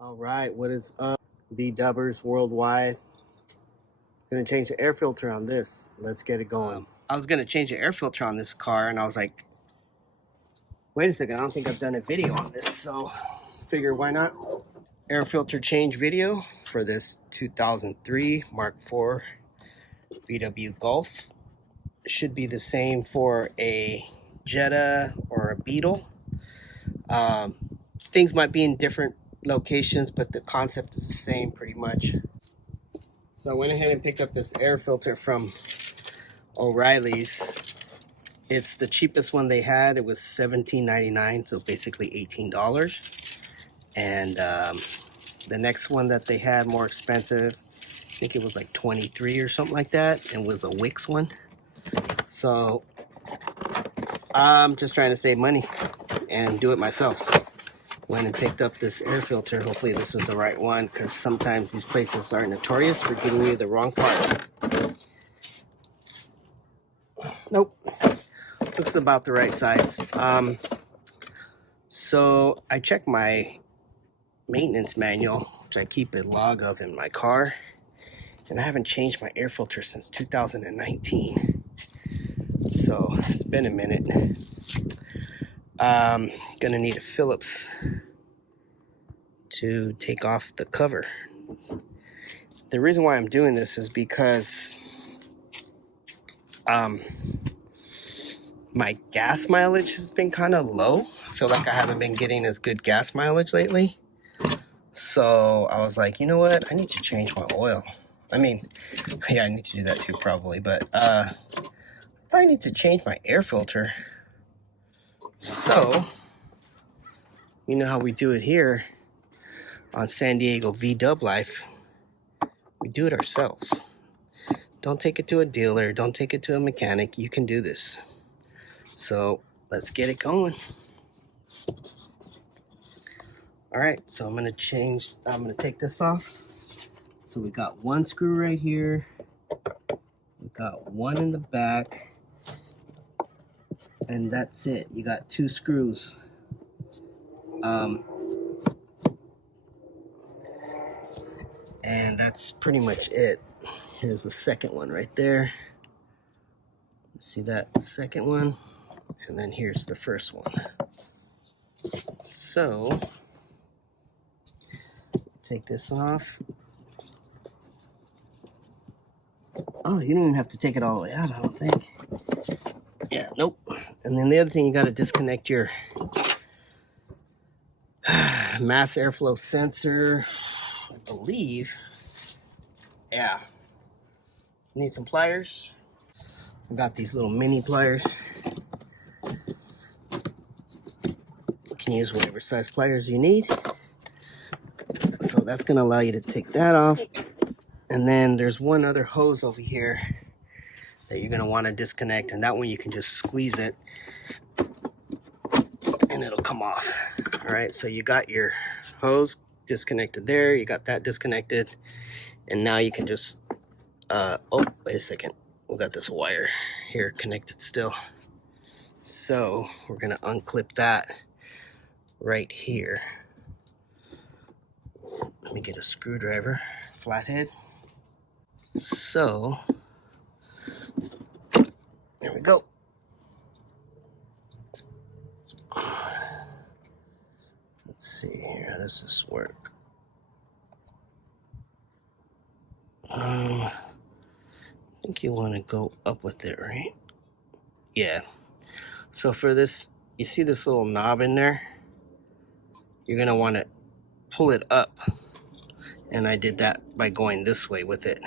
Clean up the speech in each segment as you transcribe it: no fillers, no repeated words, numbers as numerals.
All right, what is up, B-dubbers worldwide? Gonna change the air filter on this. Let's get it going. I was gonna change the air filter on this car, and I was like, wait a second, I don't think I've done a video on this, so figure why not? Air filter change video for this 2003 Mark IV VW Golf. Should be the same for a Jetta or a Beetle. Things might be in different locations, but the concept is the same pretty much. So I went ahead and picked up this air filter from O'Reilly's. It's the cheapest one they had. It was $17.99, so basically $18. And the next one that they had, more expensive, I think it was like $23 or something like that, and was a Wix one. So I'm just trying to save money and do it myself. So went and picked up this air filter. Hopefully this is the right one, because sometimes these places are notorious for giving you the wrong part. Nope, looks about the right size. So I checked my maintenance manual, which I keep a log of in my car, and I haven't changed my air filter since 2019. So it's been a minute. Gonna need a Phillips to take off the cover. The reason why I'm doing this is because my gas mileage has been kind of low. I feel like I haven't been getting as good gas mileage lately. So I was like, you know what? I need to change my oil. I mean, yeah, I need to do that too probably, but I need to change my air filter. So, you know how we do it here on San Diego V-Dub Life. We do it ourselves. Don't take it to a dealer. Don't take it to a mechanic. You can do this. So let's get it going. All right, so I'm gonna take this off. So we got one screw right here. We got one in the back. And that's it. You got two screws. And that's pretty much it. Here's the second one right there. See that second one? And then here's the first one. So, take this off. Oh, you don't even have to take it all the way out, I don't think. Yeah, nope. And then the other thing, you got to disconnect your mass airflow sensor, I believe. Yeah. Need some pliers. I got these little mini pliers. You can use whatever size pliers you need. So that's going to allow you to take that off. And then there's one other hose over here that you're going to want to disconnect. And that one you can just squeeze it and it'll come off. All right, so you got your hose disconnected there. You got that disconnected. And now you can just, oh, wait a second. We got this wire here connected still. So we're going to unclip that right here. Let me get a screwdriver, flathead. So, there we go. Let's see here, how does this work? I think you want to go up with it, right? Yeah. So for this, you see this little knob in there? You're going to want to pull it up. And I did that by going this way with it.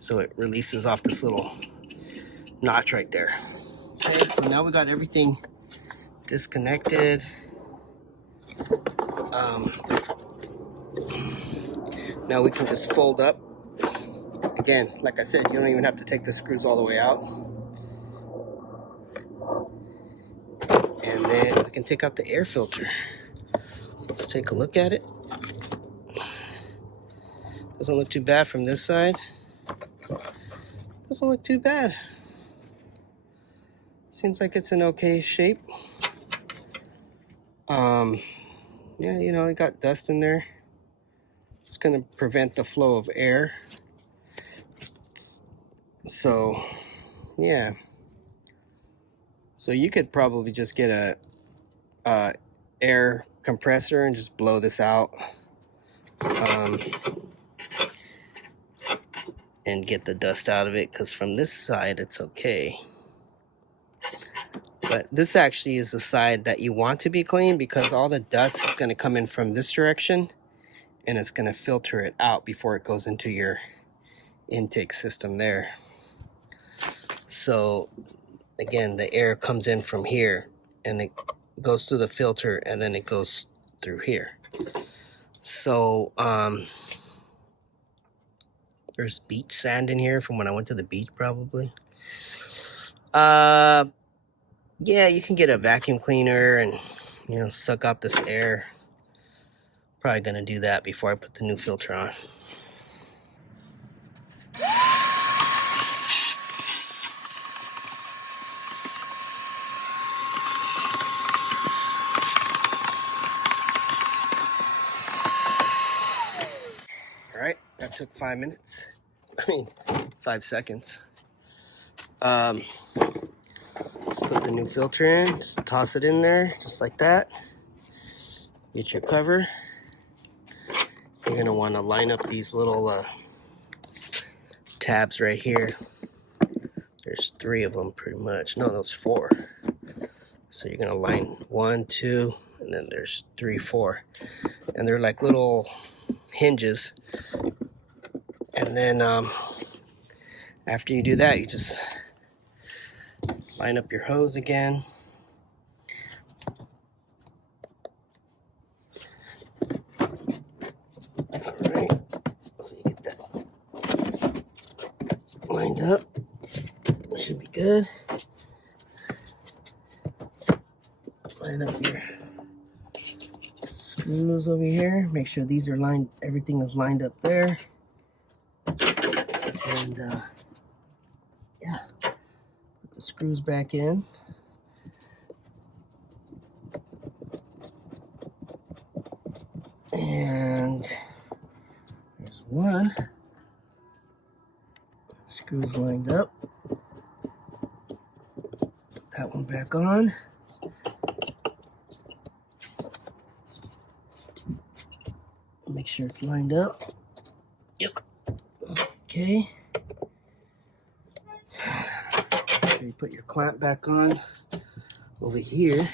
So it releases off this little notch right there. Okay, so now we got everything disconnected. Now we can just fold up. Again, like I said, you don't even have to take the screws all the way out. And then we can take out the air filter. Let's take a look at it. Doesn't look too bad from this side. Doesn't look too bad. Seems like it's in okay shape. Yeah, you know, it got dust in there. It's going to prevent the flow of air. So yeah, so you could probably just get a air compressor and just blow this out, and get the dust out of it, because from this side it's okay. But this actually is the side that you want to be clean, because all the dust is going to come in from this direction and it's going to filter it out before it goes into your intake system there. So again, the air comes in from here and it goes through the filter and then it goes through here. So there's beach sand in here from when I went to the beach, probably. Yeah, you can get a vacuum cleaner and, you know, suck out this air. Probably gonna do that before I put the new filter on. All right, that took 5 minutes. I mean, 5 seconds. Let's put the new filter in. Just toss it in there, just like that. Get your cover. You're gonna want to line up these little tabs right here. There's 3 of them, pretty much. No, there's 4. So you're gonna line 1, 2, and then there's 3, 4, and they're like little hinges. And then after you do that, you just line up your hose again. All right, so you get that lined up. Should be good. Line up your screws over here. Make sure these are lined, everything is lined up there. And yeah, put the screws back in. And there's one. Screws lined up. Put that one back on. Make sure it's lined up. Yep. Okay. Make sure you put your clamp back on over here.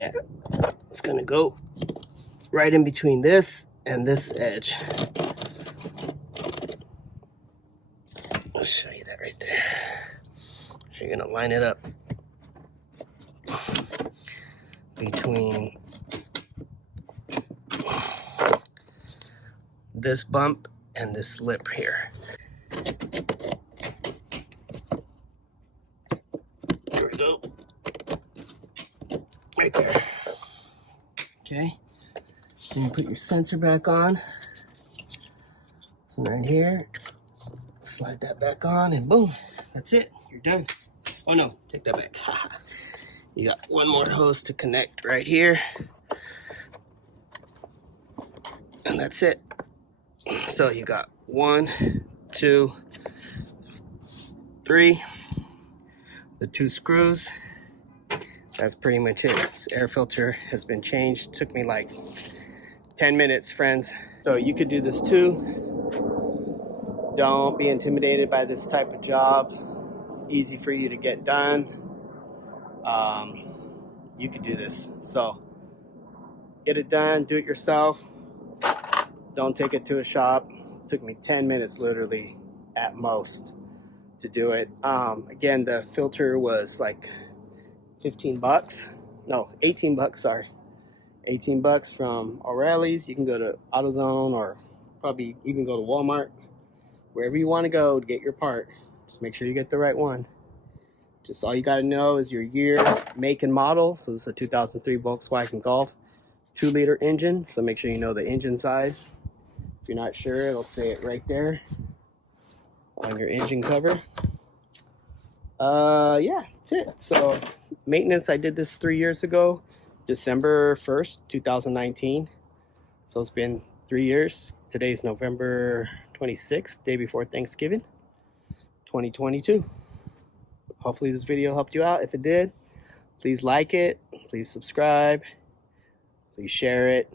Yeah. It's gonna go right in between this and this edge. Let's show you that right there. So you're gonna line it up between this bump and this lip here. There we go. Right there. Okay. Then you put your sensor back on. So right here, slide that back on and boom, that's it. You're done. Oh no, take that back. You got one more hose to connect right here. And that's it. So you got 1, 2, 3, the 2 screws. That's pretty much it. This air filter has been changed. It took me like 10 minutes, friends. So you could do this too. Don't be intimidated by this type of job. It's easy for you to get done. You could do this. So get it done, do it yourself. Don't take it to a shop. It took me 10 minutes literally at most to do it. Again, the filter was like 15 bucks. No, 18 bucks, sorry. 18 bucks from OReilly's. You can go to AutoZone or probably even go to Walmart. Wherever you want to go to get your part. Just make sure you get the right one. Just all you got to know is your year, make, and model. So this is a 2003 Volkswagen Golf 2-liter engine. So make sure you know the engine size. If you're not sure, it'll say it right there on your engine cover. Yeah, that's it. So maintenance, I did this 3 years ago. December 1st, 2019. So it's been 3 years. Today's November 26th, day before Thanksgiving, 2022. Hopefully this video helped you out. If it did, please like it, please subscribe, please share it,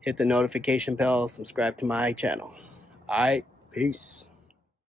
hit the notification bell, subscribe to my channel. All right, peace.